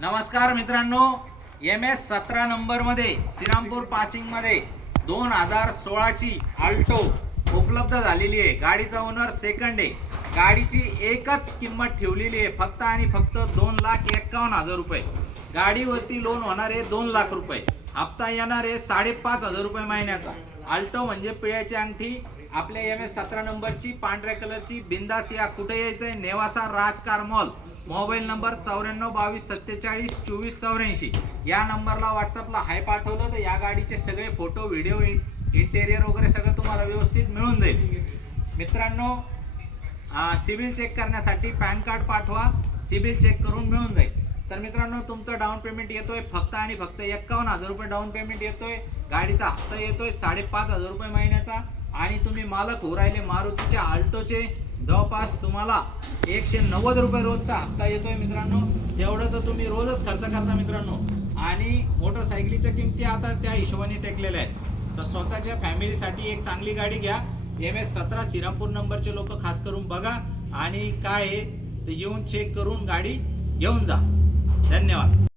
नमस्कार मित्रांनो, MS17 number मध्ये श्रीरामपूर पासिंग मध्ये 2016 ची आल्टो उपलब्ध झालेली आहे। गाडीचा ओनर सेकंड आहे। गाडीची एकच किंमत ठेवलेली आहे, फक्त आणि फक्त 2,51,000 रुपये। गाडीवरती लोन होणार आहे 2 लाख रुपये। हप्ता येणार आहे 5,500 रुपये महिन्याचा। आल्टो म्हणजे पिळ्याची अंगठी। आपल्या MS17 नंबरची पांढऱ्या कलरची बिंदास या। कुठे यायचंय? नेवासा राजकार मॉल। मोबाईल नंबर 9422472484 या नंबरला व्हॉट्सअपला हाय पाठवलं तर या गाडीचे सगळे फोटो व्हिडिओ इंटेरियर वगैरे सगळं तुम्हाला व्यवस्थित मिळून जाईल। मित्रांनो, सिबिल चेक करण्यासाठी पॅन कार्ड पाठवा, सिबिल चेक करून मिळून जाईल। तर मित्रांनो, तुमचं डाऊन पेमेंट येतोय फक्त आणि फक्त 51,000 रुपये डाऊन पेमेंट येतोय। गाडीचा हप्ता येतोय 5,500 रुपये महिन्याचा आणि तुम्ही मालक हो राहिले मारुतीच्या आल्टोचे। जवळपास तुम्हाला 190 रुपये रोजचा हप्ता येतोय मित्रांनो। तेवढं तर तुम्ही रोजच खर्च करता मित्रांनो। आणि मोटरसायकलीच्या किमती आता त्या हिशोबाने टेकलेल्या आहेत। तर स्वतःच्या फॅमिलीसाठी एक चांगली गाडी घ्या। MS17 श्रीरामपूर नंबरचे लोक खास करून बघा आणि काय आहे ते येऊन चेक करून गाडी घेऊन जा। धन्यवाद।